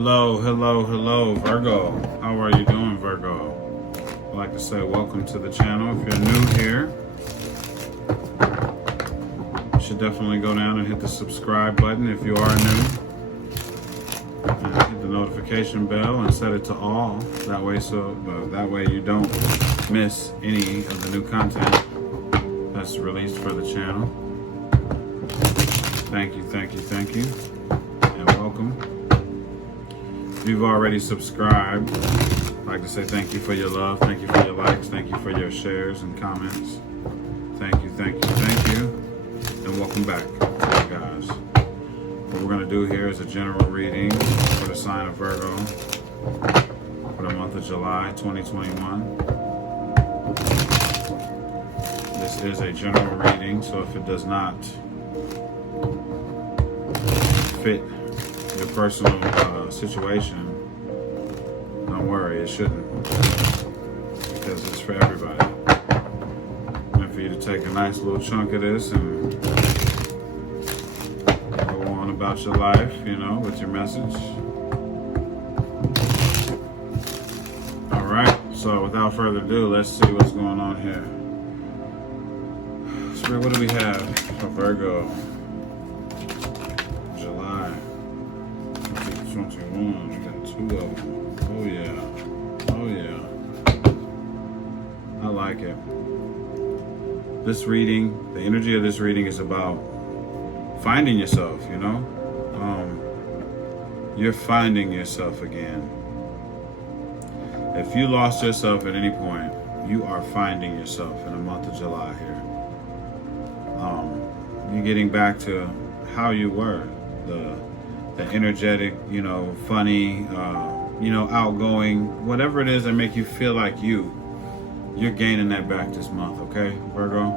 Hello, hello, hello, Virgo. How are you doing, Virgo? I'd like to say welcome to the channel. If you're new here, you should definitely go down and hit the subscribe button if you are new. And hit the notification bell and set it to all. That way you don't miss any of the new content that's released for the channel. Thank you, thank you, thank you, and welcome. If you've already subscribed, I'd like to say thank you for your love, thank you for your likes, thank you for your shares and comments. Thank you, thank you, thank you, and welcome back to you guys. What we're going to do here is a general reading for the sign of Virgo for the month of July 2021. This is a general reading, so if it does not fit your personal situation, don't worry, it shouldn't, because it's for everybody. And for you to take a nice little chunk of this and go on about your life, with your message. All right, so without further ado, let's see what's going on here. Spirit, what do we have for Virgo? July 2021, we got two of them. Oh yeah, oh yeah. I like it. This reading, the energy of this reading is about finding yourself, You're finding yourself again. If you lost yourself at any point, you are finding yourself in the month of July here. You're getting back to how you were, the energetic, funny, outgoing, whatever it is that make you feel like you're gaining that back this month, okay, Virgo?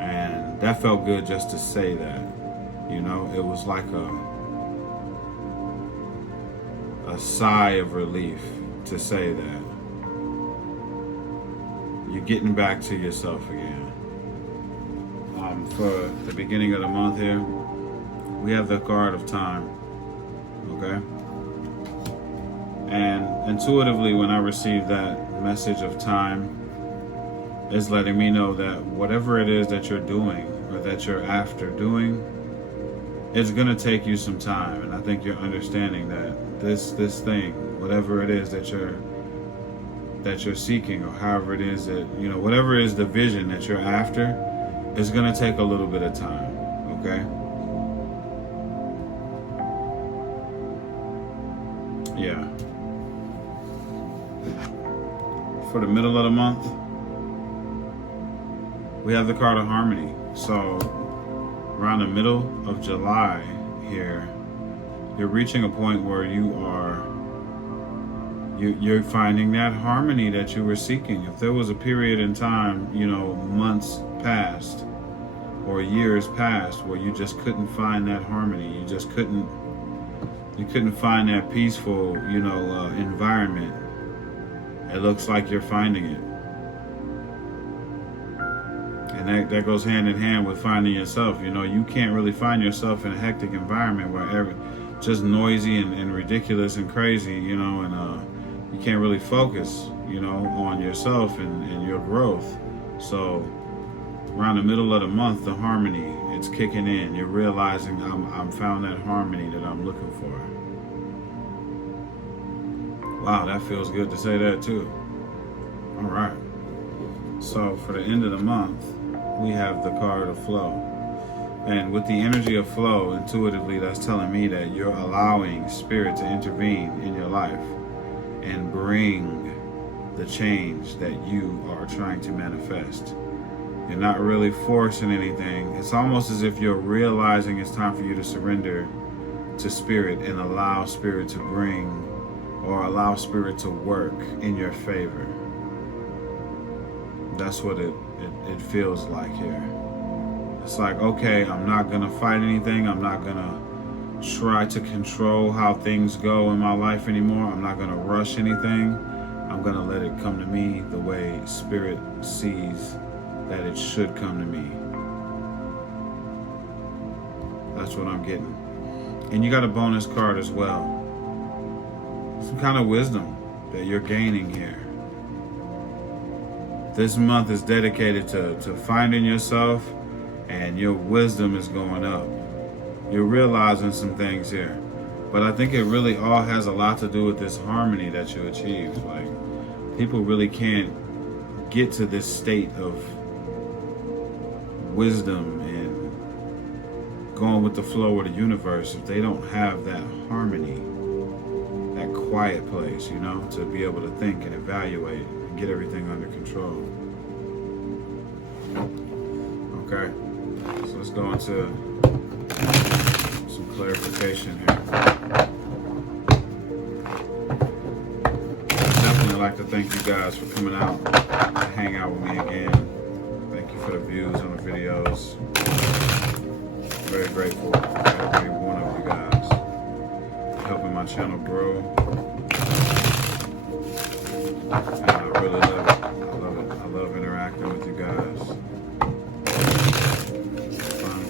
And that felt good just to say that, it was like a sigh of relief to say that. You're getting back to yourself again. For the beginning of the month here, we have the card of time, okay? And intuitively, when I receive that message of time, it's letting me know that whatever it is that you're doing or that you're after doing, it's gonna take you some time. And I think you're understanding that this thing, whatever it is that you're seeking, or however it is that, whatever is the vision that you're after, it's gonna take a little bit of time, okay? Yeah. For the middle of the month, we have the card of harmony. So around the middle of July here, you're reaching a point where you're finding that harmony that you were seeking. If there was a period in time, months past or years past where you just couldn't find that harmony, you couldn't find that peaceful, environment, it looks like you're finding it. And that goes hand in hand with finding yourself. You can't really find yourself in a hectic environment where just noisy and ridiculous and crazy, and you can't really focus, on yourself and your growth. So around the middle of the month, the harmony, it's kicking in. You're realizing I'm found that harmony that I'm looking for. Wow, that feels good to say that too. All right. So for the end of the month, we have the card of flow. And with the energy of flow, intuitively, that's telling me that you're allowing Spirit to intervene in your life and bring the change that you are trying to manifest. You're not really forcing anything. It's almost as if you're realizing it's time for you to surrender to Spirit and allow Spirit to bring, or allow Spirit to work in your favor. That's what it feels like here. It's like, okay, I'm not gonna fight anything. I'm not gonna try to control how things go in my life anymore. I'm not gonna rush anything. I'm gonna let it come to me the way Spirit sees that it should come to me. That's what I'm getting. And you got a bonus card as well. some kind of wisdom that you're gaining here. This month is dedicated to finding yourself, and your wisdom is going up. You're realizing some things here. But I think it really all has a lot to do with this harmony that you achieved. Like, people really can't get to this state of wisdom and going with the flow of the universe if they don't have that harmony, that quiet place, you know, to be able to think and evaluate and get everything under control. Okay, so let's go into some clarification here. Definitely like to thank you guys for coming out to hang out with me again. Thank you for the views on the videos. Very grateful for every one of you guys helping my channel grow. And I really love it. I love it. I love interacting with you guys. Fun.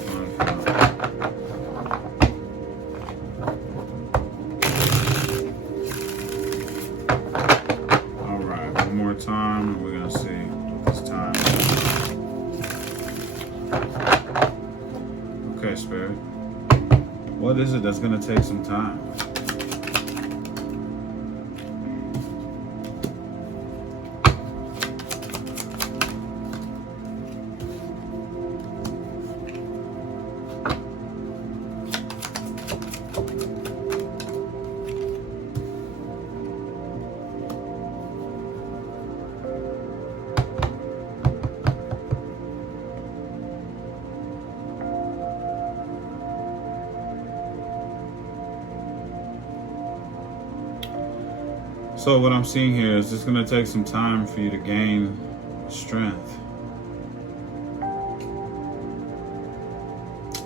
All right, one more time, and we're gonna see what this time is. Okay, Spirit. What is it that's gonna take some time? So what I'm seeing here is it's going to take some time for you to gain strength.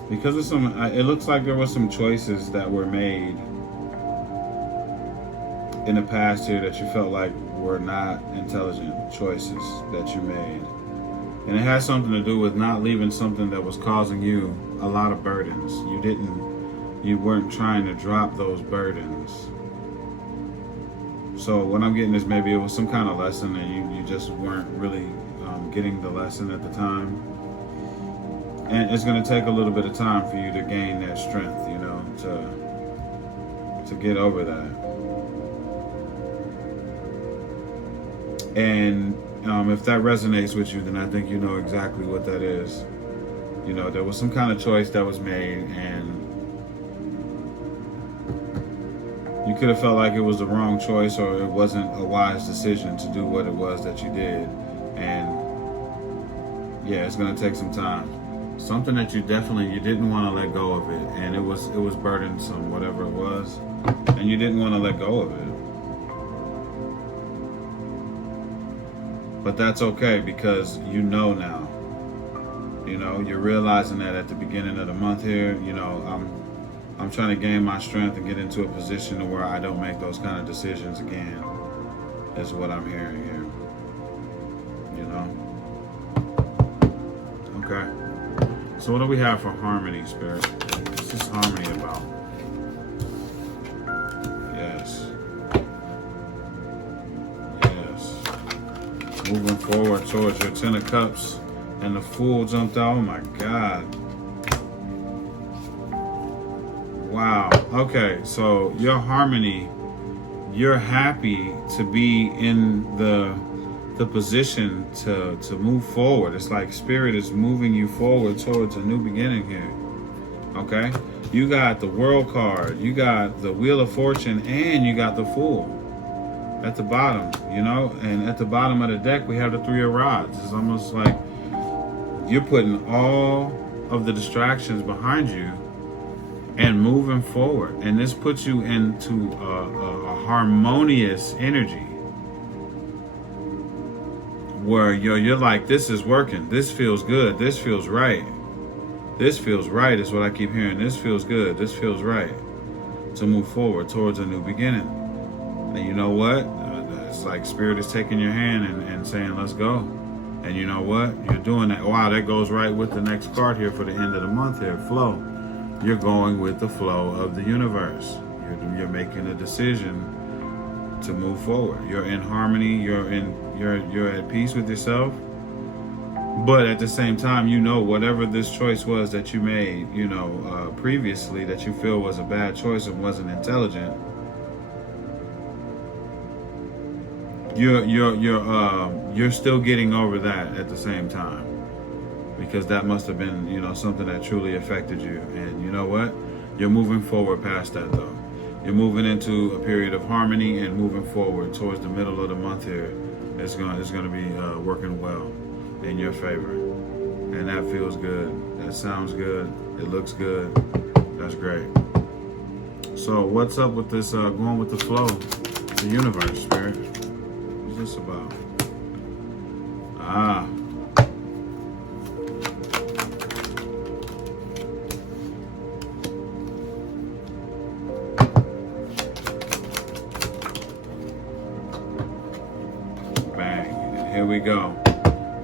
Because of it looks like there were some choices that were made in the past here that you felt like were not intelligent choices that you made. And it has something to do with not leaving something that was causing you a lot of burdens. You weren't trying to drop those burdens. So what I'm getting is maybe it was some kind of lesson and you just weren't really getting the lesson at the time. And it's going to take a little bit of time for you to gain that strength, you know, to get over that. And if that resonates with you, then I think you know exactly what that is. You know, there was some kind of choice that was made, and you could have felt like it was the wrong choice, or it wasn't a wise decision to do what it was that you did. And yeah, it's going to take some time. Something that you didn't want to let go of it, and it was burdensome, whatever it was, and you didn't want to let go of it. But that's okay, because you know now. You know, you're realizing that at the beginning of the month here, you know, I'm trying to gain my strength and get into a position to where I don't make those kind of decisions again, is what I'm hearing here. You know? Okay. So what do we have for harmony, Spirit? What's this harmony about? Yes. Yes. Moving forward towards your Ten of Cups, and the Fool jumped out. Oh my God. Wow. Okay, so your harmony, you're happy to be in the position to move forward. It's like Spirit is moving you forward towards a new beginning here. Okay? You got the World card, you got the Wheel of Fortune, and you got the Fool at the bottom, you know? And at the bottom of the deck, we have the Three of Rods. It's almost like you're putting all of the distractions behind you and moving forward. And this puts you into a harmonious energy where you're like, this is working. This feels good. This feels right. This feels right is what I keep hearing. This feels good. This feels right to move forward towards a new beginning. And you know what? It's like Spirit is taking your hand and saying, let's go. And you know what? You're doing that. Wow, that goes right with the next card here for the end of the month here, flow. You're going with the flow of the universe. You're making a decision to move forward. You're in harmony. You're at peace with yourself. But at the same time, you know, whatever this choice was that you made, you know, previously that you feel was a bad choice and wasn't intelligent, you're still getting over that at the same time, because that must have been, you know, something that truly affected you. And you know what? You're moving forward past that, though. You're moving into a period of harmony and moving forward towards the middle of the month here. It's going to be working well in your favor, and that feels good. That sounds good. It looks good. That's great. So what's up with this going with the flow, the universe, Spirit? What's this about? Bang. Here we go.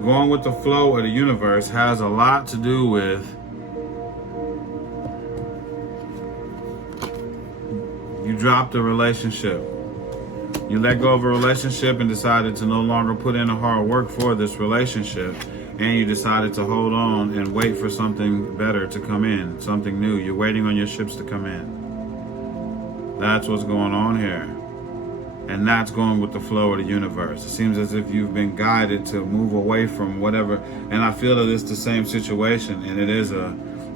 Going with the flow of the universe has a lot to do with you dropped a relationship. You let go of a relationship and decided to no longer put in the hard work for this relationship, and you decided to hold on and wait for something better to come in, something new. You're waiting on your ships to come in. That's what's going on here. And that's going with the flow of the universe. It seems as if you've been guided to move away from whatever. And I feel that it's the same situation. And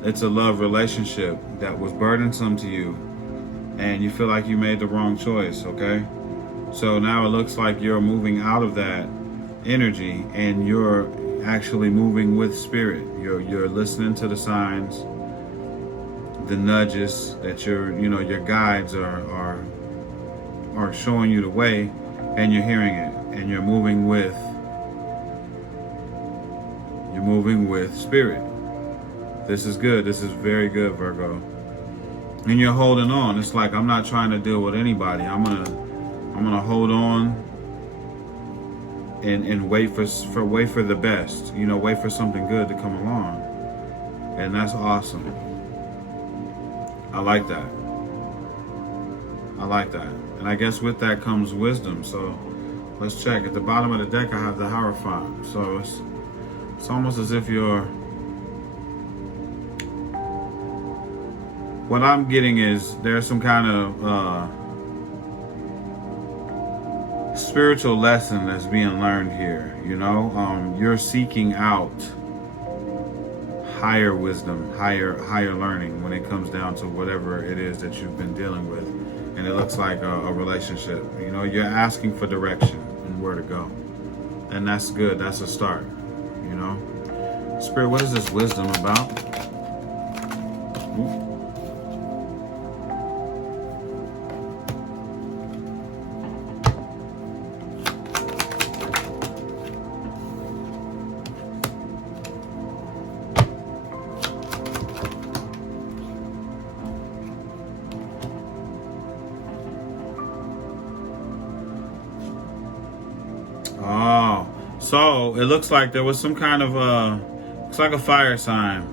it's a love relationship that was burdensome to you. And you feel like you made the wrong choice, okay? So now it looks like you're moving out of that energy and you're actually moving with spirit. You're listening to the signs, the nudges that your guides are showing you the way, and you're hearing it, and you're moving with spirit. This is good. This is very good, Virgo. And you're holding on. It's like, I'm not trying to deal with anybody. I'm gonna hold on and wait for the best. You know, wait for something good to come along. And that's awesome. I like that. And I guess with that comes wisdom. So let's check. At the bottom of the deck, I have the Hierophant. So it's almost as if you're... What I'm getting is there's some kind of spiritual lesson that's being learned here. You know, you're seeking out higher wisdom, higher learning when it comes down to whatever it is that you've been dealing with. And it looks like a relationship. You know, you're asking for direction and where to go. And that's good. That's a start, you know. Spirit, what is this wisdom about? Oh, so it looks like there was some kind of it's like a fire sign.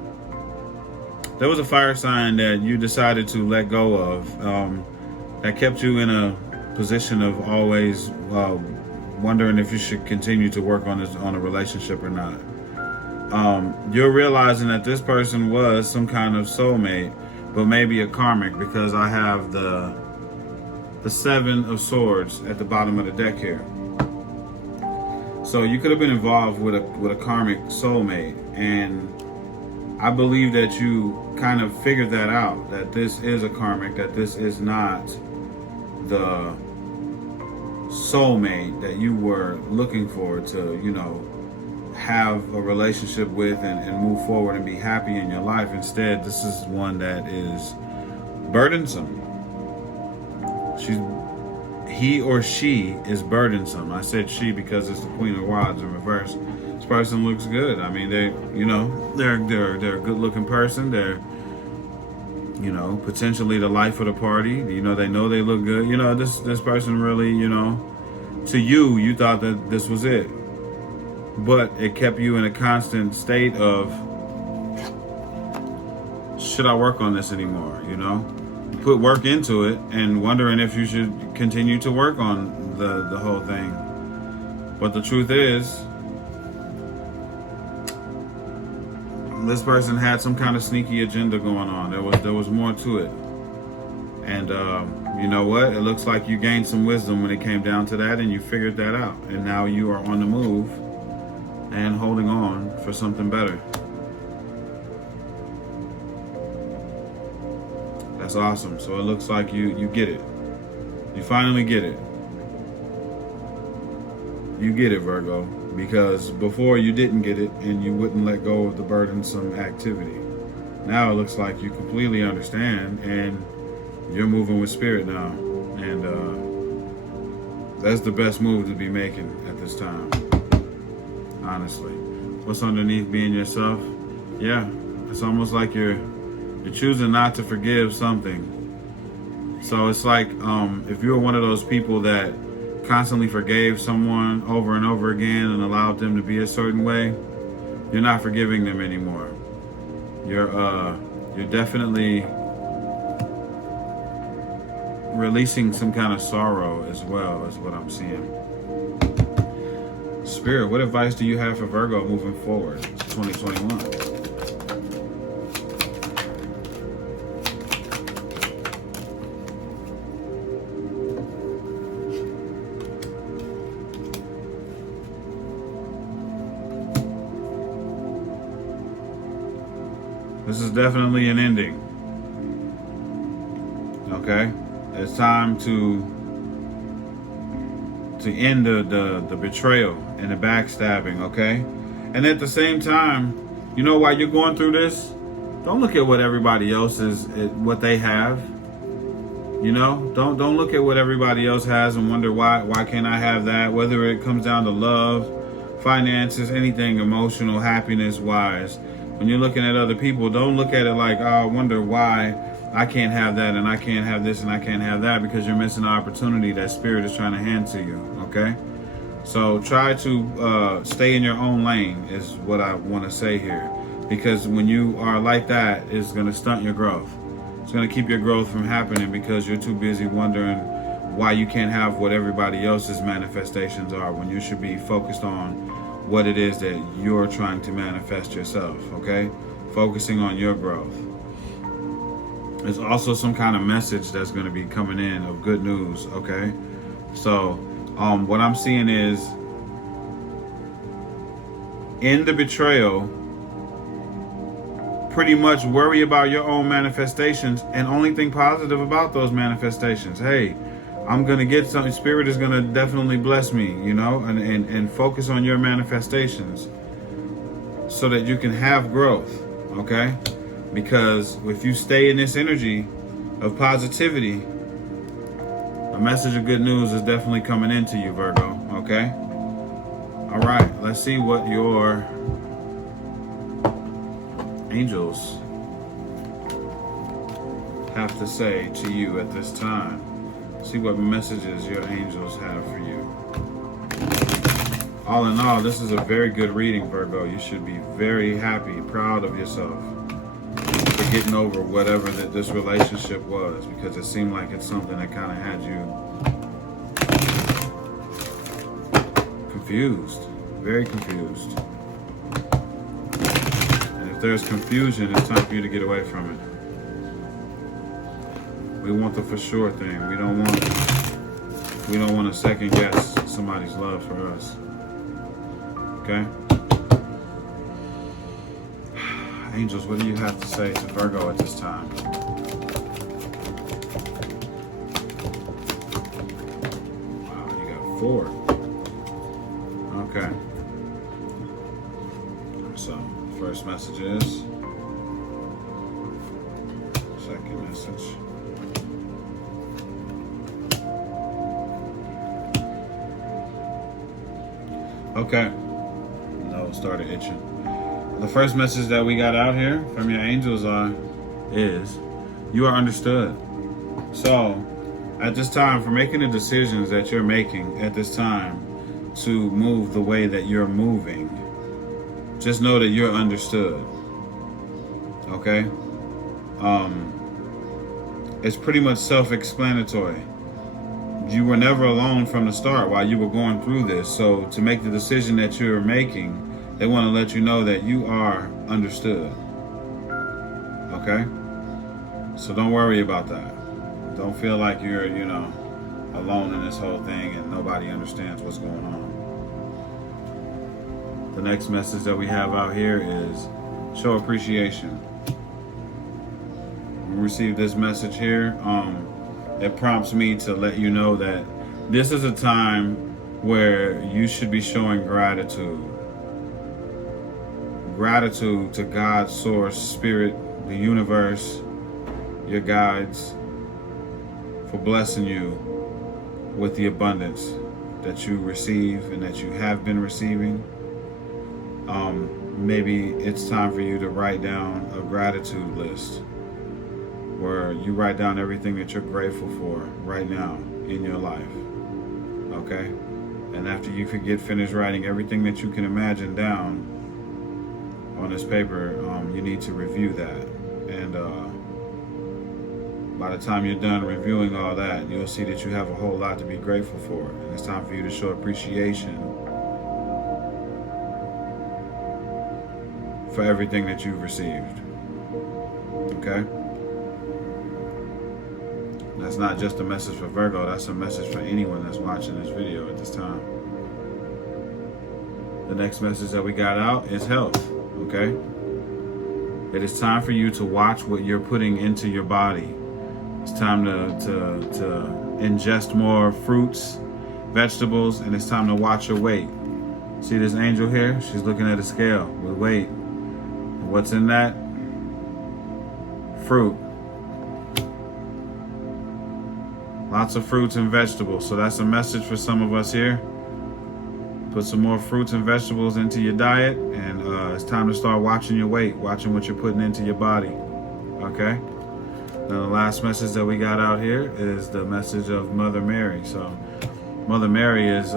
There was a fire sign that you decided to let go of, that kept you in a position of always wondering if you should continue to work on a relationship or not. You're realizing that this person was some kind of soulmate, but maybe a karmic, because I have the Seven of Swords at the bottom of the deck here. So you could have been involved with a karmic soulmate, and I believe that you kind of figured that out, that this is a karmic, that this is not the soulmate that you were looking for to, you know, have a relationship with and move forward and be happy in your life. Instead, this is one that is burdensome. He or she is burdensome. I said she because it's the Queen of Wands in reverse. This person looks good. I mean, they're a good-looking person. They're, you know, potentially the life of the party. You know they look good. You know, this person really, you know, to you thought that this was it. But it kept you in a constant state of, should I work on this anymore? You know, you put work into it and wondering if you should continue to work on the whole thing. But the truth is, this person had some kind of sneaky agenda going on. There was more to it. And you know what? It looks like you gained some wisdom when it came down to that, and you figured that out. And now you are on the move and holding on for something better. That's awesome. So it looks like you get it. You finally get it. You get it, Virgo. Because before you didn't get it and you wouldn't let go of the burdensome activity. Now it looks like you completely understand and you're moving with spirit now. And that's the best move to be making at this time. Honestly. What's underneath being yourself? Yeah, it's almost like you're choosing not to forgive something. So it's like if you're one of those people that constantly forgave someone over and over again and allowed them to be a certain way, you're not forgiving them anymore. You're definitely releasing some kind of sorrow as well, is what I'm seeing. Spirit, what advice do you have for Virgo moving forward? It's 2021. This is definitely an ending. Okay? It's time to end the betrayal and the backstabbing, okay? And at the same time, you know, while you're going through this, don't look at what everybody else is, what they have. You know, don't look at what everybody else has and wonder why can't I have that? Whether it comes down to love, finances, anything emotional, happiness wise. When you're looking at other people, don't look at it like, oh, I wonder why I can't have that and I can't have this and I can't have that, because you're missing the opportunity that spirit is trying to hand to you, okay? So try to stay in your own lane is what I want to say here, because when you are like that, it's going to stunt your growth. It's going to keep your growth from happening because you're too busy wondering why you can't have what everybody else's manifestations are when you should be focused on what it is that you're trying to manifest yourself, okay? Focusing on your growth. There's also some kind of message that's going to be coming in of good news, okay? So, what I'm seeing is, in the betrayal, pretty much worry about your own manifestations and only think positive about those manifestations. Hey, I'm going to get something. Spirit is going to definitely bless me, you know, and focus on your manifestations so that you can have growth, okay? Because if you stay in this energy of positivity, a message of good news is definitely coming into you, Virgo, okay? All right, let's see what your angels have to say to you at this time. See what messages your angels have for you. All in all, this is a very good reading, Virgo. You should be very happy, proud of yourself for getting over whatever this relationship was, because it seemed like it's something that kind of had you confused, very confused. And if there's confusion, it's time for you to get away from it. We want the for sure thing. We don't want to second guess somebody's love for us. Okay? Angels, what do you have to say to Virgo at this time? Wow, you got 4. Okay. So, first message is, second message. Okay. Nose started itching. The first message that we got out here from your angels is you are understood. So, at this time, for making the decisions that you're making at this time to move the way that you're moving, just know that you're understood. Okay? It's pretty much self-explanatory. you were never alone from the start while you were going through this. So to make the decision that you're making, they want to let you know that you are understood. Okay? So don't worry about that. Don't feel like you're, alone in this whole thing and nobody understands what's going on. The next message that we have out here is show appreciation. We received this message here. It prompts me to let you know that this is a time where you should be showing gratitude. Gratitude to God, source, spirit, the universe, your guides, for blessing you with the abundance that you receive and that you have been receiving. Maybe it's time for you to write down a gratitude list where you write down everything that you're grateful for right now in your life. Okay? And after you get finished writing everything that you can imagine down on this paper, you need to review that. And by the time you're done reviewing all that, you'll see that you have a whole lot to be grateful for. And it's time for you to show appreciation for everything that you've received. Okay? That's not just a message for Virgo, that's a message for anyone that's watching this video at this time. The next message that we got out is health. Okay? It is time for you to watch what you're putting into your body. It's time to ingest more fruits, vegetables, and it's time to watch your weight. See this angel here? She's looking at a scale with weight. What's in that? Fruit. Lots of fruits and vegetables. So that's a message for some of us here. Put some more fruits and vegetables into your diet, and it's time to start watching your weight, watching what you're putting into your body. Okay? Now the last message that we got out here is the message of Mother Mary. So Mother Mary is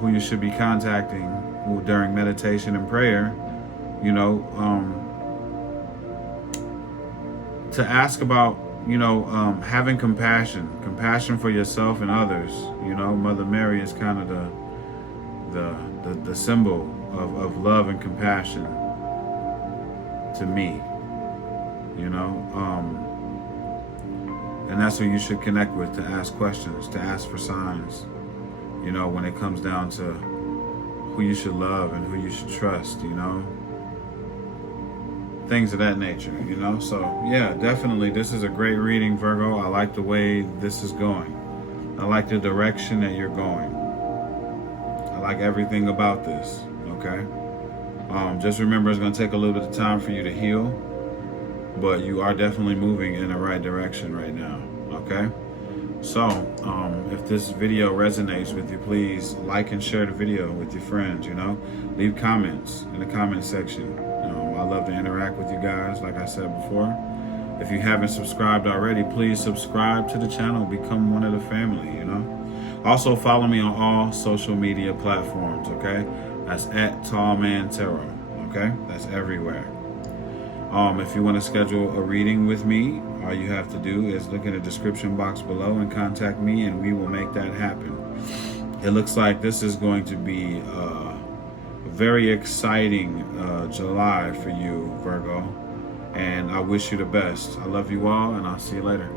who you should be contacting during meditation and prayer, to ask about, having compassion for yourself and others. Mother Mary is kind of the symbol of love and compassion to me, and that's who you should connect with, to ask questions, to ask for signs, when it comes down to who you should love and who you should trust, things of that nature, so yeah, definitely this is a great reading, Virgo. I like the way this is going. I like the direction that you're going. I like everything about this. Okay, just remember, it's going to take a little bit of time for you to heal, but you are definitely moving in the right direction right now. Okay, so if this video resonates with you, please like and share the video with your friends. Leave comments in the comment section. I love to interact with you guys, like I said before. If you haven't subscribed already, please subscribe to the channel, become one of the family. Also follow me on all social media platforms. Okay, that's at Tallman Tarot. Okay, that's everywhere. If you want to schedule a reading with me, all you have to do is look in the description box below and contact me, and we will make that happen. It looks like this is going to be a very exciting July for you, Virgo, and I wish you the best. I love you all, and I'll see you later.